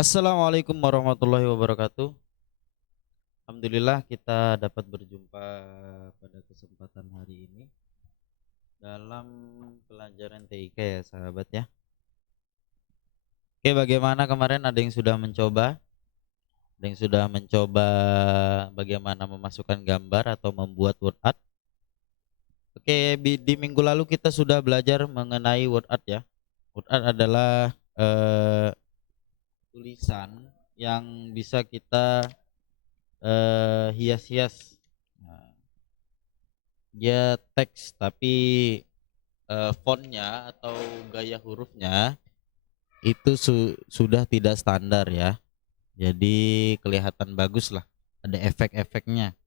Assalamualaikum warahmatullahi wabarakatuh. Alhamdulillah kita dapat berjumpa pada kesempatan hari ini dalam pelajaran TIK ya sahabat ya. Oke, bagaimana kemarin ada yang sudah mencoba? Ada yang sudah mencoba bagaimana memasukkan gambar atau membuat word art? Oke, di minggu lalu kita sudah belajar mengenai word art ya. Word art adalah tulisan yang bisa kita hias-hias. Nah, dia teks tapi fontnya atau gaya hurufnya itu sudah tidak standar ya. Jadi kelihatan bagus lah, ada efek-efeknya.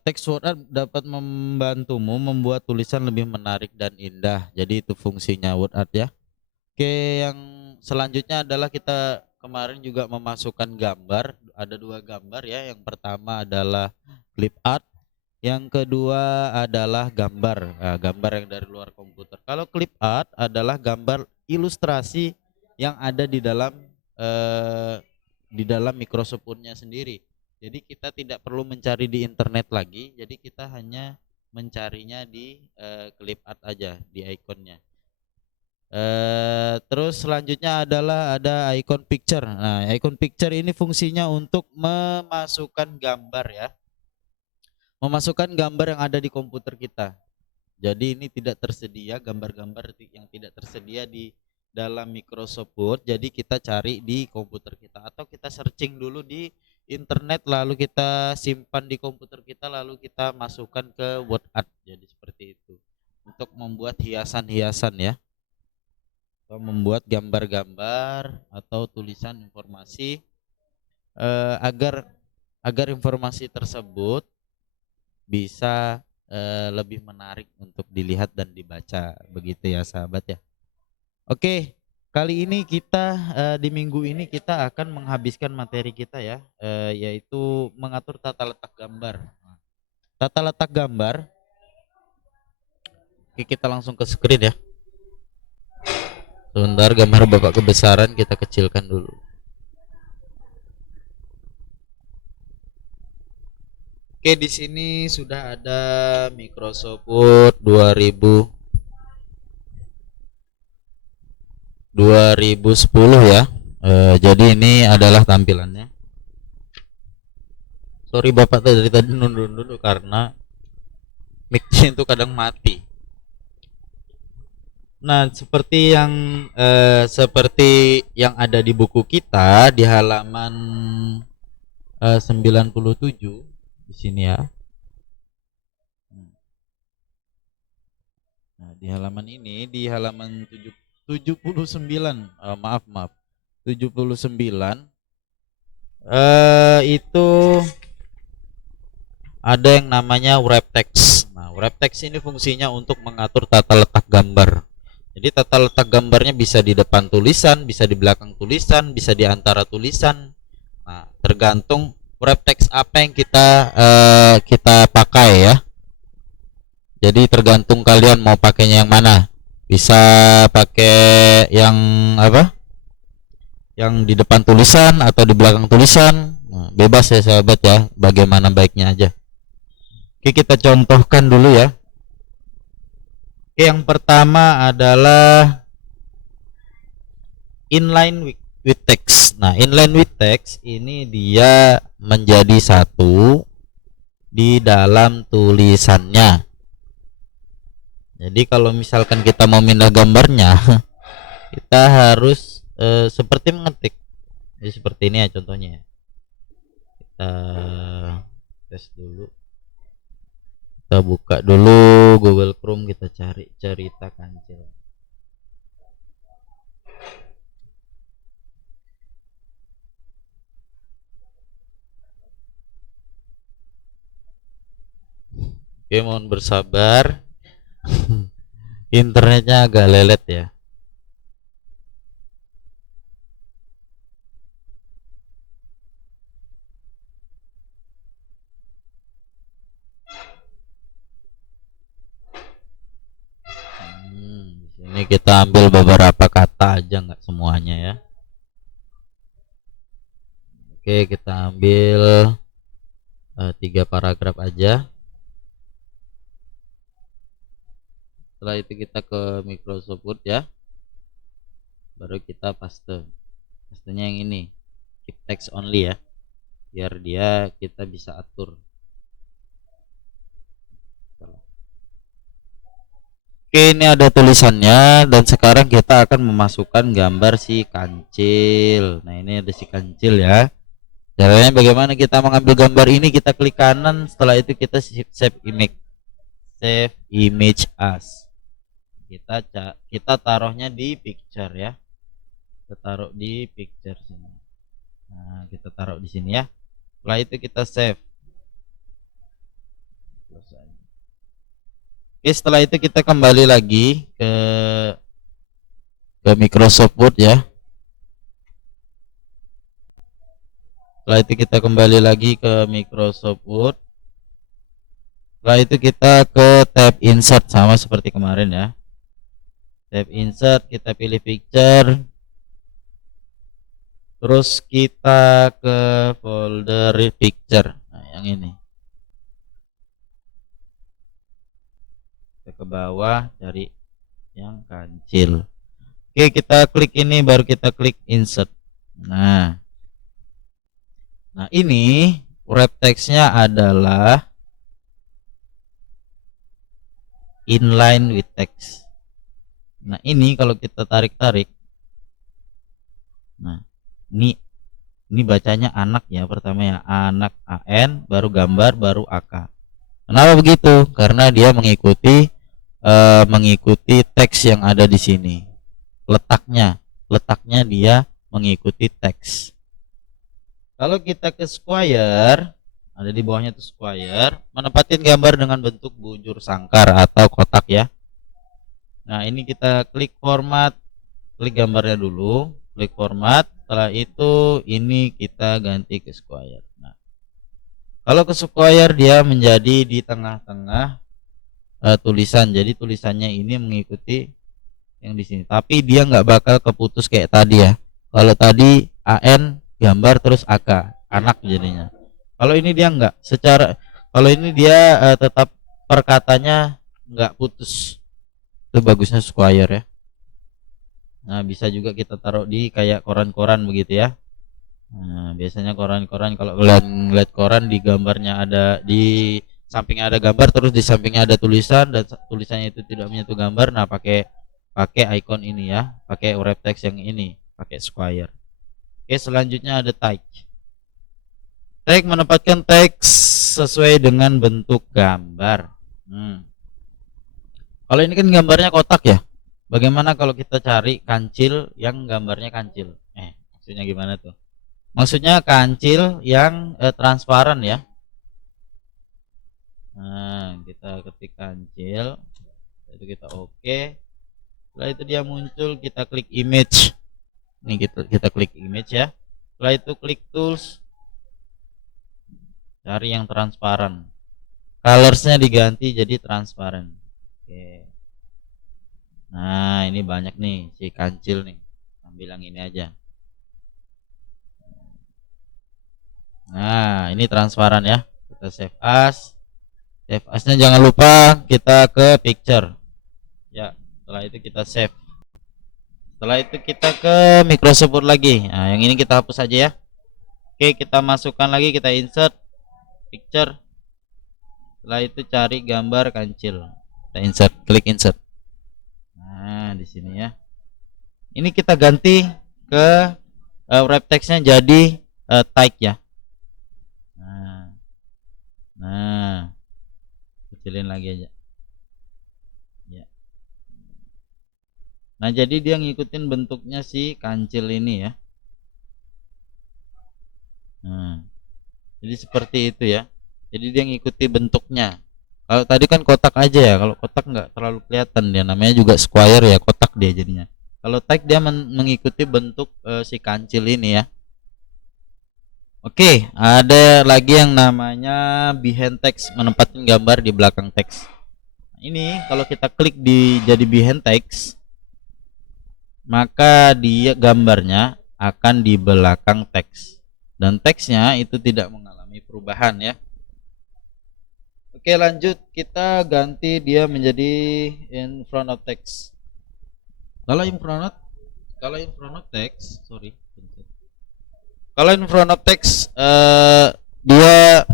Text word art dapat membantumu membuat tulisan lebih menarik dan indah. Jadi itu fungsinya word art ya. Oke, yang selanjutnya adalah kita kemarin juga memasukkan gambar. Ada dua gambar ya. Yang pertama adalah clip art. Yang kedua adalah gambar, nah, gambar yang dari luar komputer. Kalau clip art adalah gambar ilustrasi yang ada di dalam Microsoft Word-nya sendiri. Jadi kita tidak perlu mencari di internet lagi. Jadi kita hanya mencarinya di clip art aja, di ikonnya. Terus selanjutnya adalah ada icon picture. Nah, icon picture ini fungsinya untuk memasukkan gambar ya, memasukkan gambar yang ada di komputer kita. Jadi ini tidak tersedia gambar-gambar yang tidak tersedia di dalam Microsoft Word. Jadi kita cari di komputer kita atau kita searching dulu di internet lalu kita simpan di komputer kita lalu kita masukkan ke Word Art. Jadi seperti itu. Untuk membuat hiasan-hiasan ya. Atau membuat gambar-gambar atau tulisan informasi agar informasi tersebut bisa lebih menarik untuk dilihat dan dibaca, begitu ya sahabat ya. Oke, kali ini kita di minggu ini kita akan menghabiskan materi kita ya, yaitu mengatur tata letak gambar. Tata letak gambar. Oke, kita langsung ke screen ya. Sebentar, gambar bapak kebesaran kita kecilkan dulu. Oke, di sini sudah ada Microsoft Word 2010 ya. Jadi ini adalah tampilannya. Sorry Bapak dari tadi nunduk dulu karena mic-nya itu kadang mati. Nah, seperti yang ada di buku kita di halaman 97 di sini ya. Nah, di halaman ini di halaman 79, maaf 79 itu ada yang namanya wrap text. Nah, wrap text ini fungsinya untuk mengatur tata letak gambar. Jadi tata letak gambarnya bisa di depan tulisan, bisa di belakang tulisan, bisa di antara tulisan. Nah, tergantung wrap text apa yang kita pakai ya. Jadi tergantung kalian mau pakainya yang mana. Bisa pakai yang apa? Yang di depan tulisan atau di belakang tulisan. Nah, bebas ya sahabat ya, bagaimana baiknya aja. Oke, kita contohkan dulu ya. Oke, yang pertama adalah inline with text. Nah, inline with text ini dia menjadi satu di dalam tulisannya. Jadi kalau misalkan kita mau pindah gambarnya, kita harus seperti mengetik. Jadi seperti ini ya contohnya. Kita tes dulu. Kita buka dulu Google Chrome, kita cari cerita kancil. Oke, mohon bersabar. Internetnya agak lelet ya. Ini kita ambil beberapa kata aja, nggak semuanya ya. Oke, kita ambil 3 paragraf aja. Setelah itu kita ke Microsoft Word ya, baru kita pastenya yang ini, keep text only ya, biar dia kita bisa atur. Oke, ini ada tulisannya dan sekarang kita akan memasukkan gambar si kancil. Nah, ini ada si kancil ya. Caranya bagaimana kita mengambil gambar ini? Kita klik kanan, setelah itu kita save image. Save image as. Kita taruhnya di picture ya. Kita taruh di picture sini. Nah, kita taruh di sini ya. Setelah itu kita save. Oke, setelah itu kita kembali lagi ke Microsoft Word ya. Setelah itu kita kembali lagi ke Microsoft Word. Setelah itu kita ke tab insert sama seperti kemarin ya. Tab insert, kita pilih picture. Terus kita ke folder picture. Nah, yang ini. Kita ke bawah cari yang kancil. Oke, kita klik ini, baru kita klik insert. Nah ini wrap textnya adalah inline with text. Nah, ini kalau kita tarik-tarik, nah ini bacanya anak ya, pertama ya, anak AN, baru gambar, baru AK. Kenapa begitu? Karena dia mengikuti teks yang ada di sini. Letaknya dia mengikuti teks. Kalau kita ke square, ada di bawahnya tuh square, menempatin gambar dengan bentuk bujur sangkar atau kotak ya. Nah, ini kita klik format, klik gambarnya dulu, klik format. Setelah itu ini kita ganti ke square. Nah, kalau ke square dia menjadi di tengah-tengah tulisan. Jadi tulisannya ini mengikuti yang di sini, tapi dia nggak bakal keputus kayak tadi ya. Kalau tadi AN gambar terus AK, anak jadinya. Kalau ini dia nggak, kalau ini dia tetap perkatanya nggak putus. Itu bagusnya square ya. Nah, bisa juga kita taruh di kayak koran-koran begitu ya. Nah, biasanya koran-koran, kalau ngeliat koran, di gambarnya ada, di sampingnya ada gambar, terus di sampingnya ada tulisan, dan tulisannya itu tidak menyentuh gambar. Nah, pakai icon ini ya, pakai wrap text yang ini, pakai square. Oke, selanjutnya ada tag. Tag menempatkan teks sesuai dengan bentuk gambar. Kalau ini kan gambarnya kotak ya. Bagaimana kalau kita cari kancil yang gambarnya kancil? Maksudnya gimana tuh? Maksudnya kancil yang transparan ya. Nah, kita ketik kancil, itu kita oke. Setelah itu dia muncul, kita klik image. Ini kita klik image ya. Setelah itu klik tools, cari yang transparan. Colorsnya diganti jadi transparan. Oke. Nah, ini banyak nih si kancil nih. Ambil yang ini aja. Nah, ini transparan ya. Kita save as. Save as-nya jangan lupa kita ke picture. Ya, setelah itu kita save. Setelah itu kita ke Microsoft Word lagi. Nah, yang ini kita hapus aja ya. Oke, kita masukkan lagi, kita insert picture. Setelah itu cari gambar kancil. Kita insert, klik insert. Nah, di sini ya. Ini kita ganti ke wrap text-nya jadi tag ya. Nah, kecilin lagi aja. Ya. Nah, jadi dia ngikutin bentuknya si kancil ini ya. Nah, jadi seperti itu ya. Jadi dia ngikuti bentuknya. Kalau tadi kan kotak aja ya. Kalau kotak nggak terlalu kelihatan, dia namanya juga square ya, kotak dia jadinya. Kalau tag dia mengikuti bentuk si kancil ini ya. Oke, ada lagi yang namanya behind text, menempatkan gambar di belakang teks. Ini kalau kita klik di jadi behind text, maka dia gambarnya akan di belakang teks dan teksnya itu tidak mengalami perubahan ya. Oke, lanjut, kita ganti dia menjadi in front of text. Kalau in front of text, sorry. Kalau in front of text dia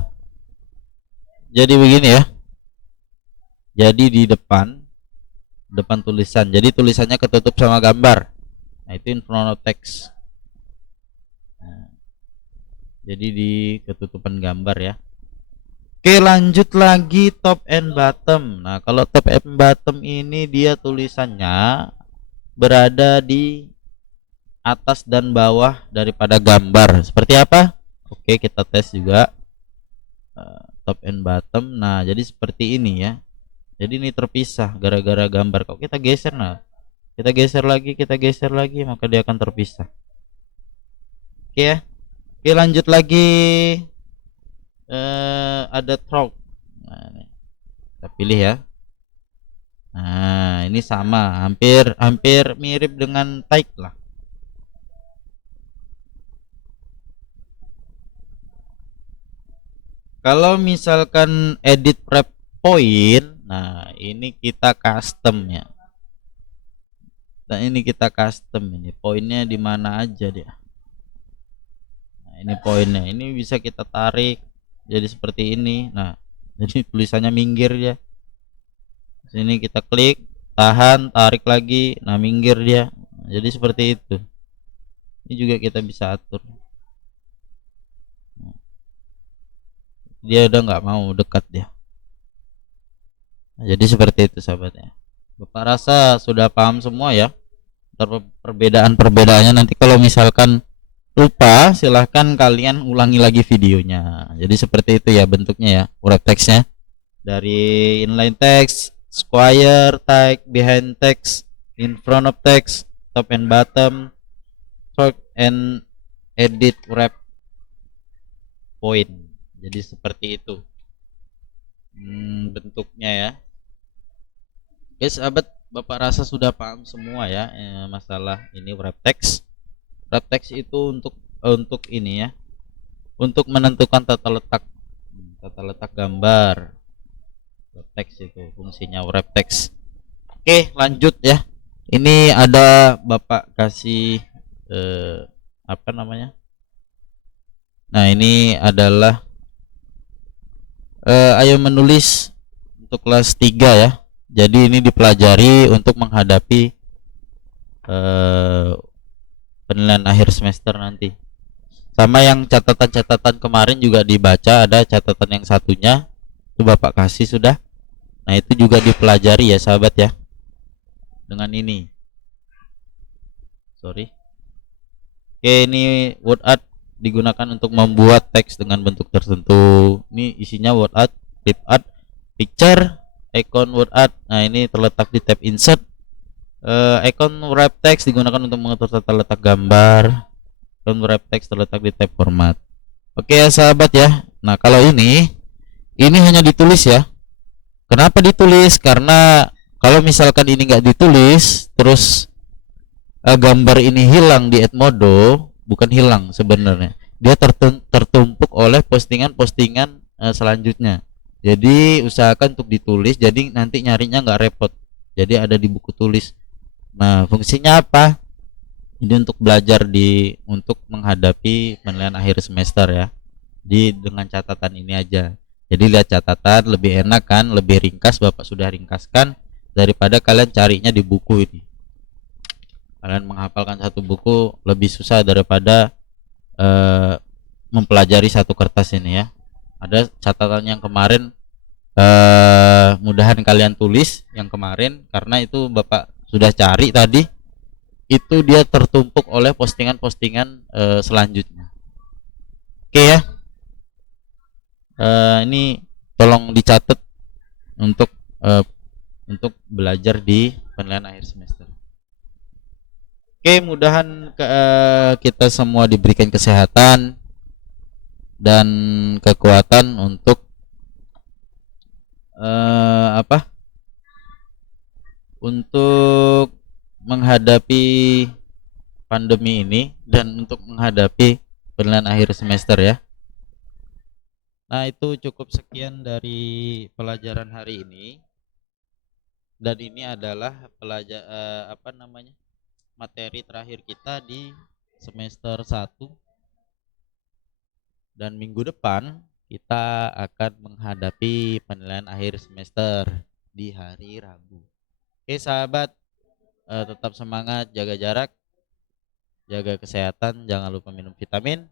jadi begini ya. Jadi di depan tulisan. Jadi tulisannya ketutup sama gambar. Nah, itu in front of text. Nah, jadi di ketutupan gambar ya. Oke, lanjut lagi top and bottom. Nah, kalau top and bottom ini dia tulisannya berada di atas dan bawah daripada gambar. Seperti apa? Oke, kita tes juga top and bottom. Nah, jadi seperti ini ya. Jadi ini terpisah gara-gara gambar. Kalau kita geser, nah kita geser lagi, maka dia akan terpisah. Oke ya. Oke, lanjut lagi. Ada throat. Nah, ini. Kita pilih ya. Nah, ini sama, hampir mirip dengan type lah. Kalau misalkan edit wrap point, nah ini kita custom ya. Nah, ini kita custom, ini poinnya di mana aja dia. Nah, ini poinnya, ini bisa kita tarik jadi seperti ini. Nah, jadi tulisannya minggir ya. Sini kita klik, tahan, tarik lagi, nah minggir dia. Nah, jadi seperti itu. Ini juga kita bisa atur. Dia udah nggak mau dekat dia. Nah, jadi seperti itu sahabatnya. Bapak rasa sudah paham semua ya perbedaan-perbedaannya. Nanti kalau misalkan lupa, silahkan kalian ulangi lagi videonya. Jadi seperti itu ya bentuknya ya, wrap textnya dari inline text, square, tag, behind text, in front of text, top and bottom, sort and edit wrap point. Jadi seperti itu bentuknya ya. Oke sahabat, Bapak rasa sudah paham semua ya masalah ini wrap text. Wrap text itu untuk ini ya, untuk menentukan tata letak gambar. Wrap text itu fungsinya wrap text. Oke, lanjut ya. Ini ada Bapak kasih apa namanya? Nah, ini adalah ayo menulis untuk kelas 3 ya. Jadi ini dipelajari untuk menghadapi penilaian akhir semester nanti. Sama yang catatan-catatan kemarin juga dibaca, ada catatan yang satunya itu Bapak kasih sudah. Nah, itu juga dipelajari ya sahabat ya. Dengan ini. Sorry. Oke, ini word art digunakan untuk membuat teks dengan bentuk tertentu. Ini isinya word art, clip art, picture, icon word art. Nah, ini terletak di tab insert. Icon wrap text digunakan untuk mengatur tata letak gambar. Icon wrap text terletak di tab format. Oke ya sahabat ya. Nah, kalau ini hanya ditulis ya. Kenapa ditulis? Karena kalau misalkan ini nggak ditulis, terus gambar ini hilang di Edmodo, bukan hilang sebenarnya, dia tertumpuk oleh postingan-postingan selanjutnya. Jadi usahakan untuk ditulis, jadi nanti nyarinya nggak repot. Jadi ada di buku tulis. Nah, fungsinya apa? Ini untuk belajar untuk menghadapi penilaian akhir semester ya. Dengan catatan ini aja. Jadi lihat catatan lebih enak kan, lebih ringkas. Bapak sudah ringkaskan daripada kalian carinya di buku ini. Kalian menghafalkan satu buku lebih susah daripada mempelajari satu kertas ini ya. Ada catatan yang kemarin, mudahan kalian tulis yang kemarin, karena itu Bapak sudah cari tadi, itu dia tertumpuk oleh postingan-postingan selanjutnya. Oke ya. Ini tolong dicatat untuk belajar di penilaian akhir semester. Oke, mudahan kita semua diberikan kesehatan dan kekuatan untuk untuk menghadapi pandemi ini dan untuk menghadapi penilaian akhir semester ya. Nah, itu cukup sekian dari pelajaran hari ini. Dan ini adalah materi terakhir kita di semester 1. Dan minggu depan kita akan menghadapi penilaian akhir semester di hari Rabu. Oke sahabat, tetap semangat, jaga jarak, jaga kesehatan, jangan lupa minum vitamin.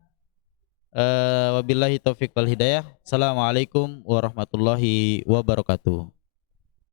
Wabillahi taufiq wal hidayah. Assalamualaikum warahmatullahi wabarakatuh.